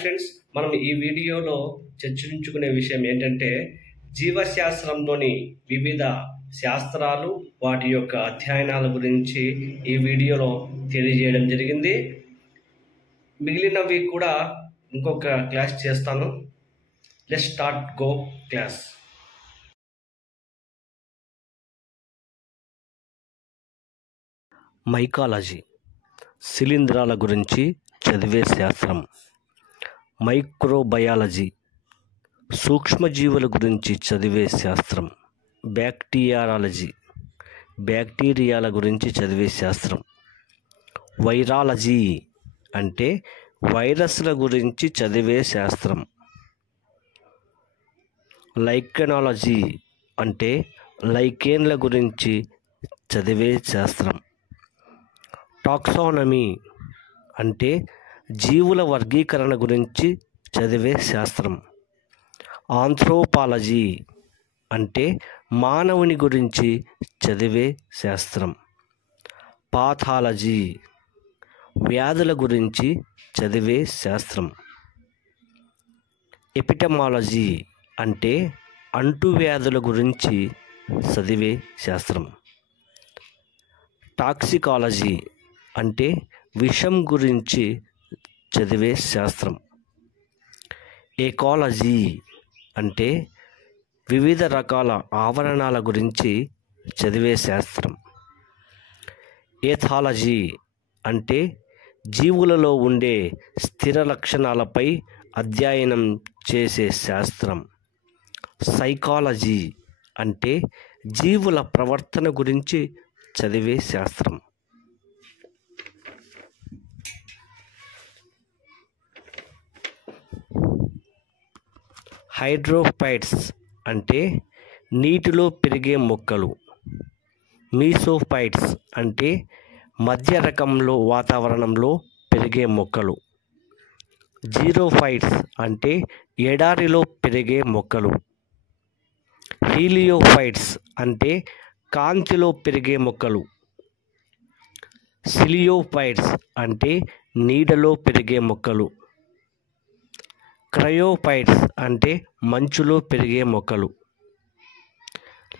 Friends, మనం ఈ వీడియోలో చర్చించుకునే విషయం ఏంటంటే జీవశాస్త్రంలోని వివిధ శాస్త్రాలు వాటి యొక్క అధ్యయనాల గురించి ఈ వీడియోలో తెలియజేయడం జరిగింది. మిగిలినవి కూడా ఇంకొక క్లాస్ చేస్తాను. Let's start go class. Mycology శిలీంధ్రాల గురించి చదివే శాస్త్రం. మైక్రోబయాలజీ సూక్ష్మజీవుల గురించి చదివే శాస్త్రం. బ్యాక్టీరియాలజీ బ్యాక్టీరియాల గురించి చదివే శాస్త్రం. వైరాలజీ అంటే వైరస్ల గురించి చదివే శాస్త్రం. లైకెనాలజీ అంటే లైకేన్ల గురించి చదివే శాస్త్రం. టాక్సానమీ అంటే జీవుల వర్గీకరణ గురించి చదివే శాస్త్రం. ఆంథ్రోపాలజీ అంటే మానవుని గురించి చదివే శాస్త్రం. పాథాలజీ వ్యాధుల గురించి చదివే శాస్త్రం. ఎపిడెమాలజీ అంటే అంటువ్యాధుల గురించి చదివే శాస్త్రం. టాక్సికాలజీ అంటే విషం గురించి చదివే శాస్త్రం. ఎకాలజీ అంటే వివిధ రకాల ఆవరణాల గురించి చదివే శాస్త్రం. ఎథాలజీ అంటే జీవులలో ఉండే స్థిర లక్షణాలపై అధ్యయనం చేసే శాస్త్రం. సైకాలజీ అంటే జీవుల ప్రవర్తన గురించి చదివే శాస్త్రం. హైడ్రోఫైట్స్ అంటే నీటిలో పెరిగే మొక్కలు. మీసోఫైట్స్ అంటే మధ్య రకంలో వాతావరణంలో పెరిగే మొక్కలు. జీరోఫైట్స్ అంటే ఎడారిలో పెరిగే మొక్కలు. హీలియోఫైట్స్ అంటే కాంతిలో పెరిగే మొక్కలు. సిలియోఫైట్స్ అంటే నీడలో పెరిగే మొక్కలు. క్రయోఫైట్స్ అంటే మంచులో పెరిగే మొక్కలు.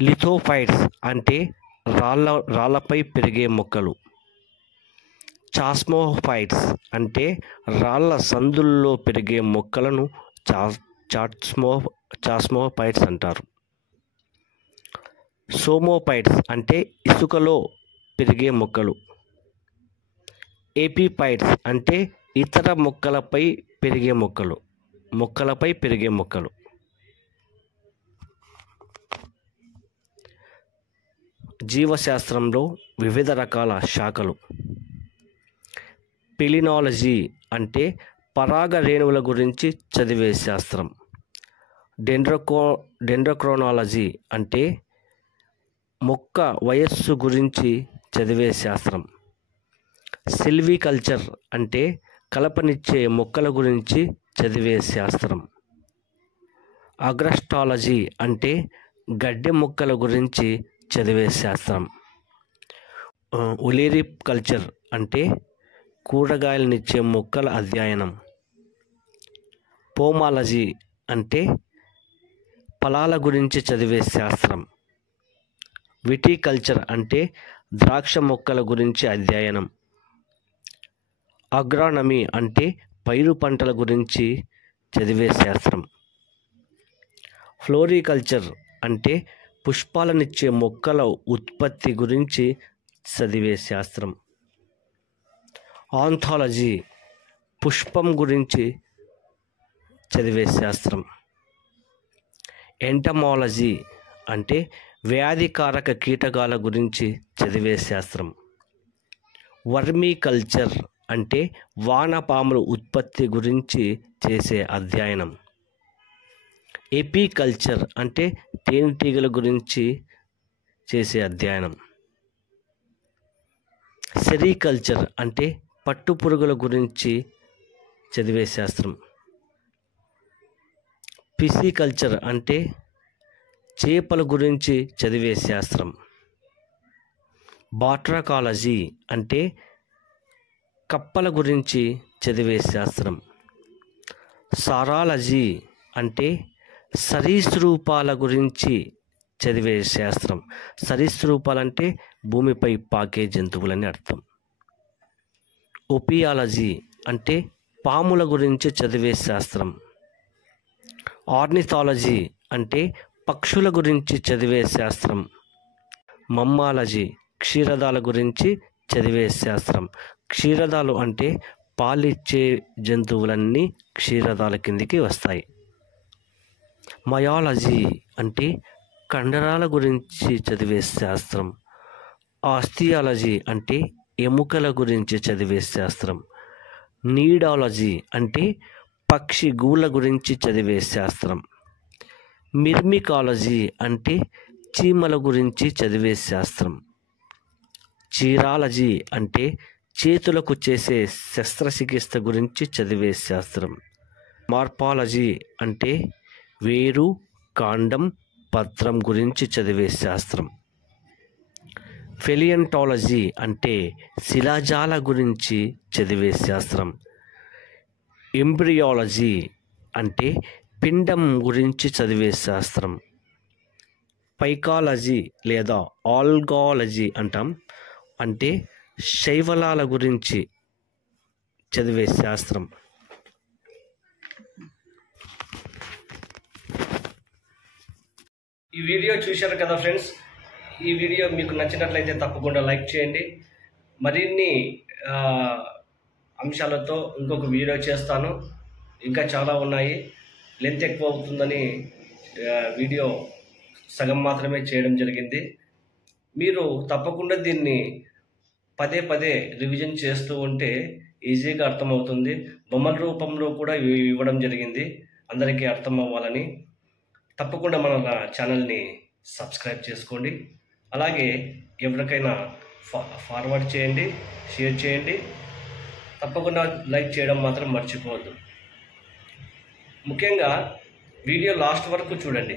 లిథోఫైట్స్ అంటే రాళ్ళపై పెరిగే మొక్కలు. చాస్మోఫైట్స్ అంటే రాళ్ళ సందుల్లో పెరిగే మొక్కలను చాస్మోఫైట్స్ అంటారు. సోమోఫైట్స్ అంటే ఇసుకలో పెరిగే మొక్కలు. ఎపిఫైట్స్ అంటే ఇతర మొక్కలపై పెరిగే మొక్కలు. జీవశాస్త్రంలో వివిధ రకాల శాఖలు. పెలినాలజీ అంటే పరాగ రేణువుల గురించి చదివే శాస్త్రం. డెండ్రోక్రోనాలజీ అంటే మొక్క వయస్సు గురించి చదివే శాస్త్రం. సిల్వికల్చర్ అంటే కలపనిచ్చే మొక్కల గురించి చదివే శాస్త్రం. అగ్రాస్టాలజీ అంటే గడ్డి మొక్కల గురించి చదివే శాస్త్రం. ఒలిరికల్చర్ అంటే కూరగాయలనిచ్చే మొక్కల అధ్యయనం. పోమాలజీ అంటే ఫలాల గురించి చదివే శాస్త్రం. విటికల్చర్ అంటే ద్రాక్ష మొక్కల గురించి అధ్యయనం. అగ్రానమీ అంటే పైరు పంటల గురించి చదివే శాస్త్రం. ఫ్లోరికల్చర్ అంటే పుష్పాలనిచ్చే మొక్కల ఉత్పత్తి గురించి చదివే శాస్త్రం. ఆంథాలజీ పుష్పం గురించి చదివే శాస్త్రం. ఎంటమాలజీ అంటే వ్యాధికారక కీటకాల గురించి చదివే శాస్త్రం. వర్మీకల్చర్ అంటే వానపాముల ఉత్పత్తి గురించి చేసే అధ్యయనం. ఎపికల్చర్ అంటే తేనెటీగల గురించి చేసే అధ్యయనం. సెరికల్చర్ అంటే పట్టుపురుగుల గురించి చదివే శాస్త్రం. పిసికల్చర్ అంటే చేపల గురించి చదివే శాస్త్రం. బాట్రాకాలజీ అంటే కప్పల గురించి చదివే శాస్త్రం. సారాలజీ అంటే సరీసృపాల గురించి చదివే శాస్త్రం. సరీసృపాలంటే భూమిపై పాకే జంతువులని అర్థం. ఒపియాలజీ అంటే పాముల గురించి చదివే శాస్త్రం. ఆర్నిథాలజీ అంటే పక్షుల గురించి చదివే శాస్త్రం. మమ్మాలజీ క్షీరదాల గురించి చదివే శాస్త్రం. క్షీరదాలు అంటే పాలిచ్చే జంతువులన్నీ క్షీరదాల కిందికి వస్తాయి. మయాలజీ అంటే కండరాల గురించి చదివే శాస్త్రం. ఆస్థియాలజీ అంటే ఎముకల గురించి చదివే శాస్త్రం. నీడాలజీ అంటే పక్షి గూళ్ళ గురించి చదివే శాస్త్రం. మిర్మికాలజీ అంటే చీమల గురించి చదివే శాస్త్రం. చీరాలజీ అంటే చేతులకు చేసే శస్త్రచికిత్స గురించి చదివే శాస్త్రం. మార్పాలజీ అంటే వేరు, కాండం, పత్రం గురించి చదివే శాస్త్రం. ఫెలియంటాలజీ అంటే శిలాజాల గురించి చదివే శాస్త్రం. ఎంబ్రియాలజీ అంటే పిండం గురించి చదివే శాస్త్రం. పైకాలజీ లేదా ఆల్గాలజీ అంటాం, అంటే శైవలాల గురించి చదివే శాస్త్రం. ఈ వీడియో చూశారు కదా ఫ్రెండ్స్. ఈ వీడియో మీకు నచ్చినట్లయితే తప్పకుండా లైక్ చేయండి. మరిన్ని అంశాలతో ఇంకొక వీడియో చేస్తాను. ఇంకా చాలా ఉన్నాయి. లెంత్ ఎక్కువ అవుతుందని వీడియో సగం మాత్రమే చేయడం జరిగింది. మీరు తప్పకుండా దీన్ని పదే పదే రివిజన్ చేస్తూ ఉంటే ఈజీగా అర్థమవుతుంది. బొమ్మల రూపంలో కూడా ఇవ్వడం జరిగింది అందరికీ అర్థం అవ్వాలని. తప్పకుండా మన ఛానల్ని సబ్స్క్రైబ్ చేసుకోండి. అలాగే ఎవరికైనా ఫార్వర్డ్ చేయండి, షేర్ చేయండి. తప్పకుండా లైక్ చేయడం మాత్రం మర్చిపోవద్దు. ముఖ్యంగా వీడియో లాస్ట్ వరకు చూడండి.